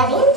ya ven,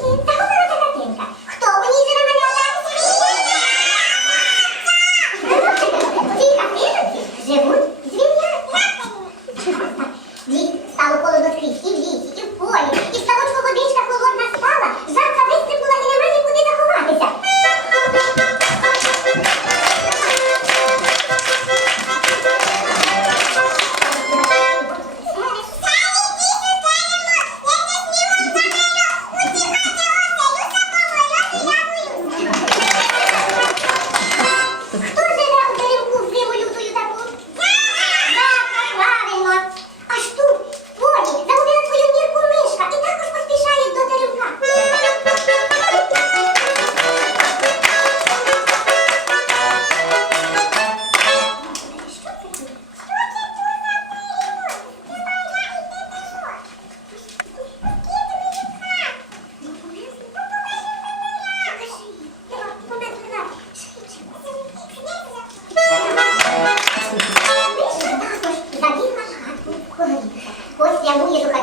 Ini.